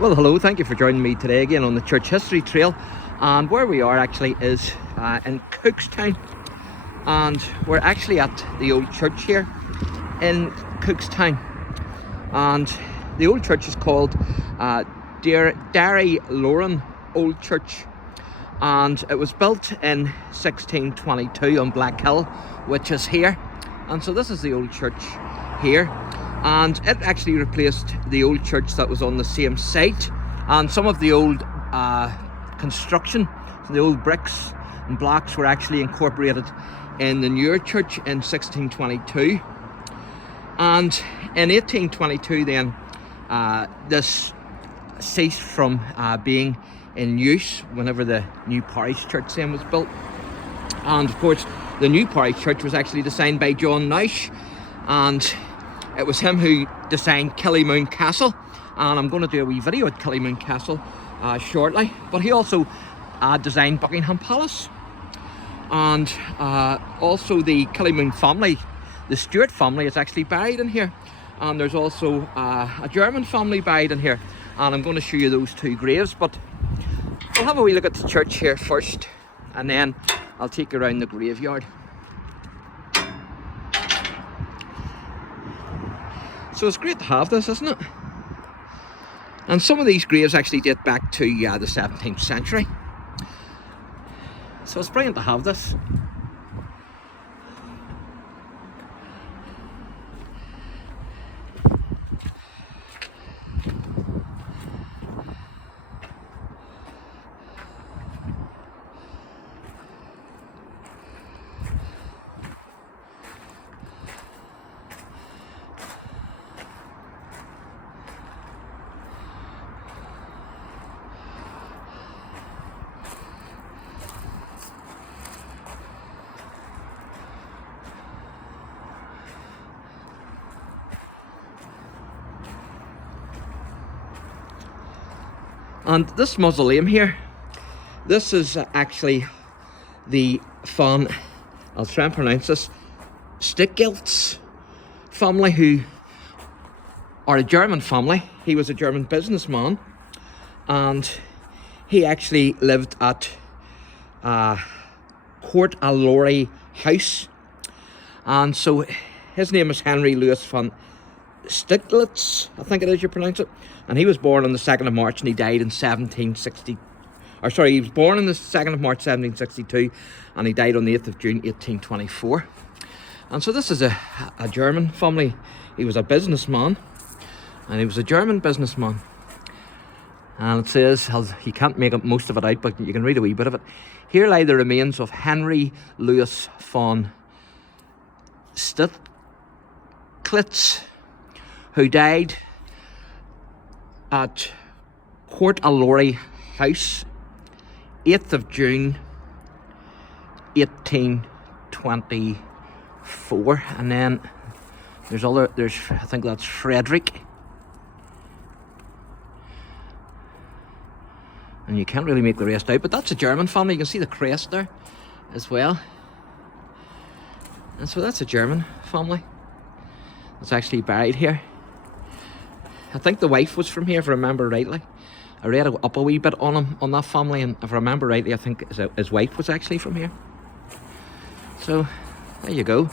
Well, hello, thank you for joining me today again on the Church History Trail. And where we are actually is in Cookstown, and we're actually at the old church here in Cookstown. And the old church is called Derryloran Old Church, and it was built in 1622 on Black Hill, which is here. And so this is the old church here, and it actually replaced the old church that was on the same site, and some of the old construction, the old bricks and blocks, were actually incorporated in the newer church in 1622. And in 1822 then this ceased from being in use whenever the new parish church then was built. And of course the new parish church was actually designed by John Nash, and it was him who designed Killymoon Castle, and I'm going to do a wee video at Killymoon Castle shortly. But he also designed Buckingham Palace, and also the Killymoon family, the Stuart family, is actually buried in here, and there's also a German family buried in here, and I'm going to show you those two graves. But we'll have a wee look at the church here first, and then I'll take you around the graveyard. So it's great to have this, isn't it? And some of these graves actually date back to the 17th century. So it's brilliant to have this. And this mausoleum here, this is actually the von, I'll try and pronounce this, Stickgeltz family, who are a German family. He was a German businessman, and he actually lived at Court Allory House. And so his name is Henry Louis von Stiglitz, I think it is you pronounce it. And he was born on the 2nd of March and he died in 1760. Or sorry, he was born on the 2nd of March 1762 and he died on the 8th of June 1824. And so this is a German family. He was a businessman, and he was a German businessman. And it says, you can't make up most of it out, but you can read a wee bit of it. Here lie the remains of Henry Louis von Stiglitz, who died at Court Allory House, 8th of June 1824. And then there's I think that's Frederick, and you can't really make the rest out, but that's a German family. You can see the crest there as well, and so that's a German family that's actually buried here. I think the wife was from here, if I remember rightly. I read up a wee bit on him, on that family, and if I remember rightly, I think his wife was actually from here. So there you go. You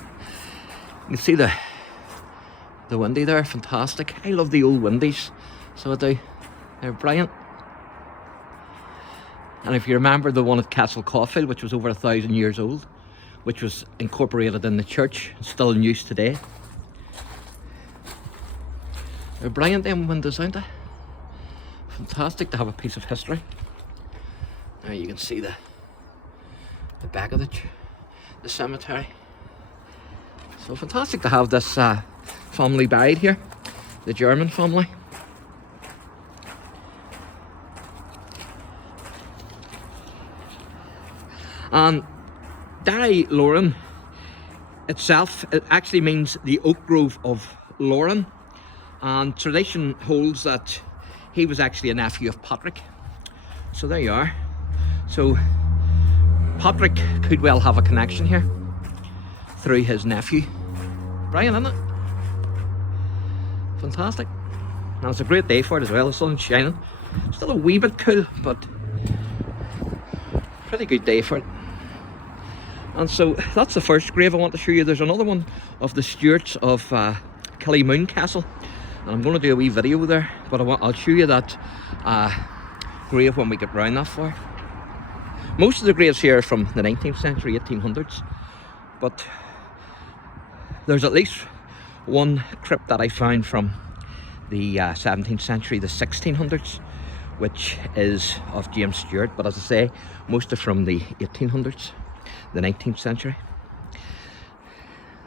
can see the windy there, fantastic. I love the old windies, so I do. They're brilliant. And if you remember the one at Castle Caulfield, which was over 1,000 years old, which was incorporated in the church, still in use today. They're brilliant, them windows, aren't they? Fantastic to have a piece of history. There you can see the back of the cemetery. So fantastic to have this family buried here, the German family. And Derryloran itself, it actually means the oak grove of Loran. And tradition holds that he was actually a nephew of Patrick. So there you are. So Patrick could well have a connection here through his nephew. Brilliant, isn't it? Fantastic. And it's a great day for it as well. The sun's shining. Still a wee bit cool, but pretty good day for it. And so that's the first grave I want to show you. There's another one of the Stuarts of Killymoon Castle, and I'm going to do a wee video there, but I'll show you that grave when we get round that far. Most of the graves here are from the 19th century, 1800s, but there's at least one crypt that I found from the 17th century, the 1600s, which is of James Stewart. But as I say, most are from the 1800s, the 19th century.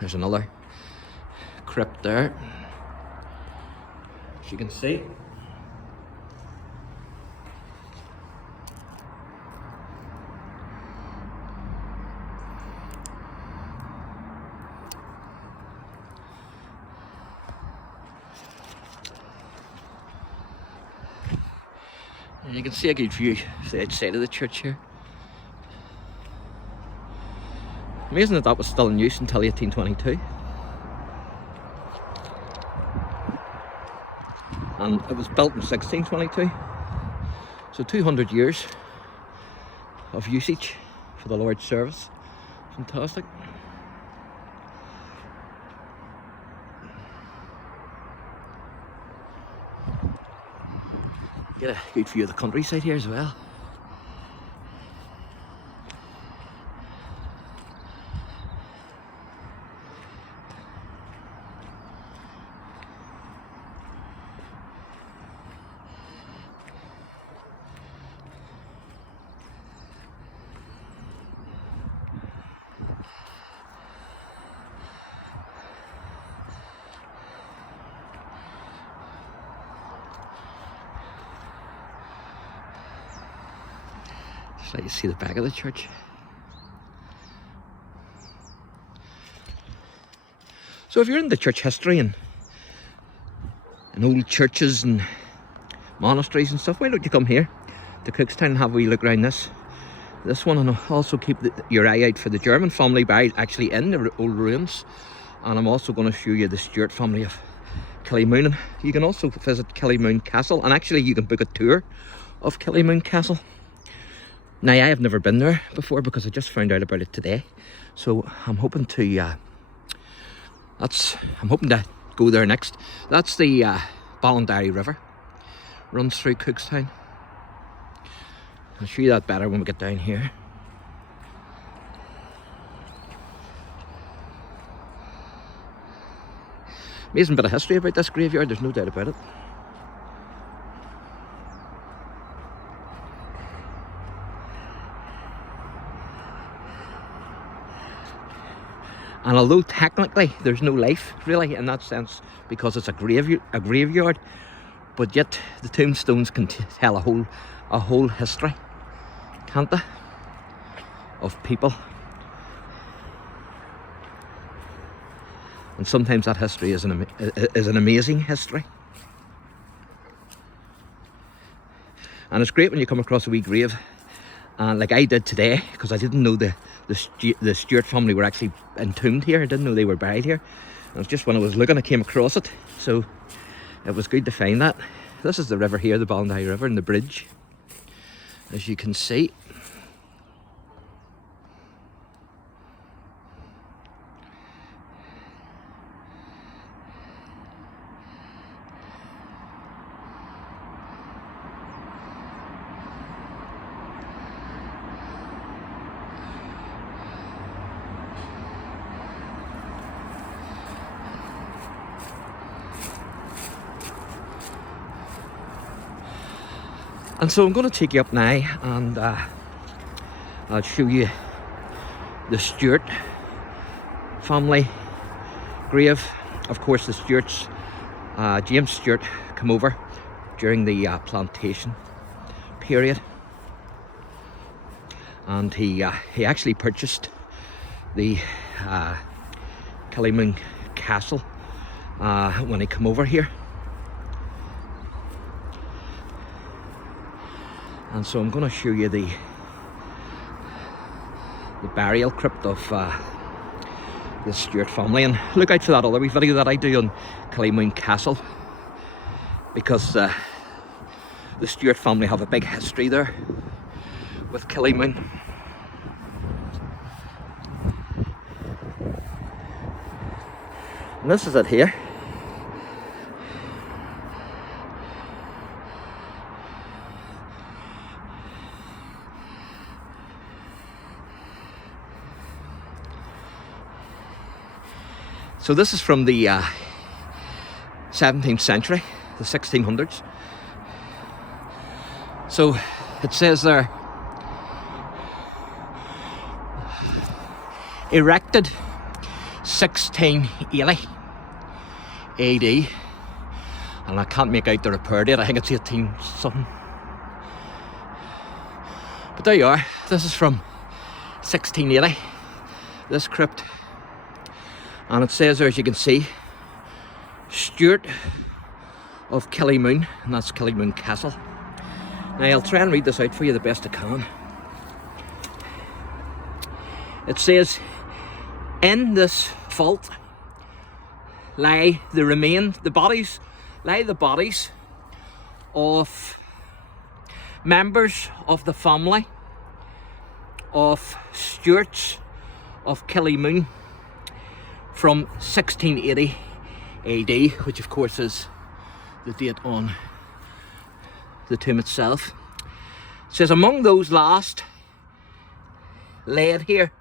There's another crypt there, as you can see. And you can see a good view of the outside of the church here. Amazing that that was still in use until 1822. And it was built in 1622. So 200 years of usage for the Lord's service. Fantastic. Get a good view of the countryside here as well. Just let you see the back of the church. So if you're into church history and old churches and monasteries and stuff, why don't you come here to Cookstown and have a wee look around this one, and also keep your eye out for the German family buried actually in the old ruins. And I'm also going to show you the Stewart family of Killymoon. And you can also visit Killymoon Castle, and actually you can book a tour of Killymoon Castle. Now, I have never been there before because I just found out about it today, so I'm hoping to go there next. That's the Ballinderry River, runs through Cookstown. I'll show you that better when we get down here. Amazing bit of history about this graveyard, there's no doubt about it. And although technically there's no life really in that sense because it's a graveyard, but yet the tombstones can tell a whole history, can't they, of people. And sometimes that history is an amazing history. And it's great when you come across a wee grave, like I did today, because I didn't know the Stewart family were actually entombed here. I didn't know they were buried here. It was just when I was looking I came across it, so it was good to find that. This is the river here, the Ballinderry River, and the bridge, as you can see. And so I'm going to take you up now, and I'll show you the Stewart family grave. Of course, the Stewarts, James Stewart came over during the plantation period, and he actually purchased the Killymoon Castle when he came over here. And so I'm going to show you the burial crypt of the Stewart family, and look out for that other wee video that I do on Killymoon Castle, because the Stewart family have a big history there with Killymoon. And this is it here. So this is from the 17th century, the 1600s. So it says there, erected 1680 AD, and I can't make out the repair date. I think it's 18 something. But there you are. This is from 1680, this crypt. And it says there, as you can see, Stewart of Killymoon, and that's Killymoon Castle. Now I'll try and read this out for you the best I can. It says, in this vault lie the bodies of members of the family of Stewarts of Killymoon from 1680 AD, which of course is the date on the tomb itself. It says, among those last laid here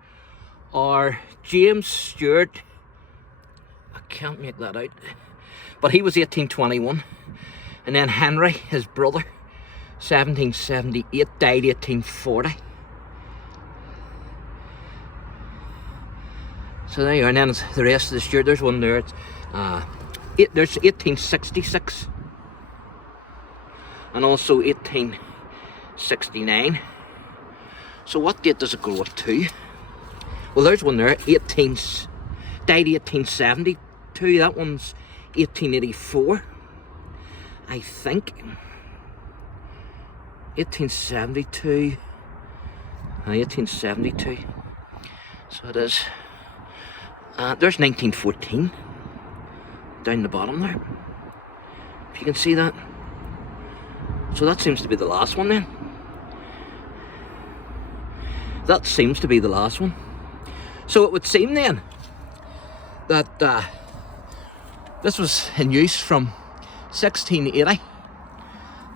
are James Stewart, I can't make that out, but he was 1821, and then Henry, his brother, 1778, died 1840. So there you are, and then the rest of the Stewart. There's one there. There's 1866, and also 1869. So what date does it go up to? Well, there's one there. Died 1872. That one's 1884, I think. 1872. 1872. So it is. There's 1914 down the bottom there, if you can see that. So that seems to be the last one then. That seems to be the last one. So it would seem then that this was in use from 1680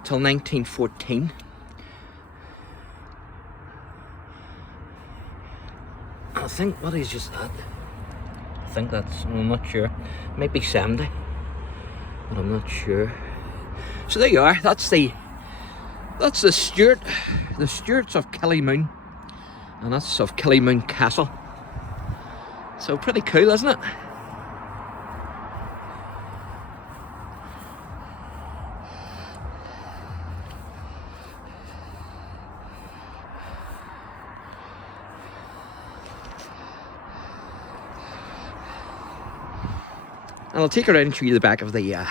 till 1914. I think, what is just that? I think that's, I'm not sure, maybe 70, but I'm not sure. So there you are. That's the Stewarts of Killymoon, and that's of Killymoon Castle. So pretty cool, isn't it? And I'll take her around and show you the back of the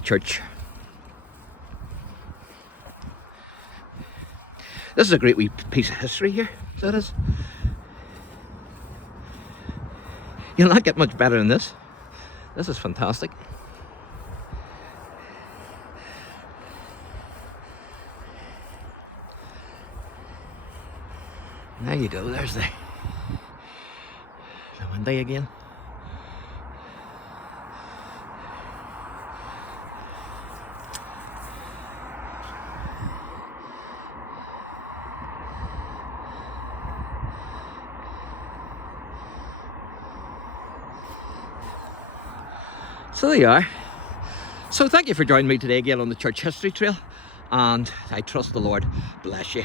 church. This is a great wee piece of history here, that is. You'll not get much better than this. This is fantastic. There you go, there's the window again. So there you are. So thank you for joining me today again on the Church History Trail, and I trust the Lord bless you.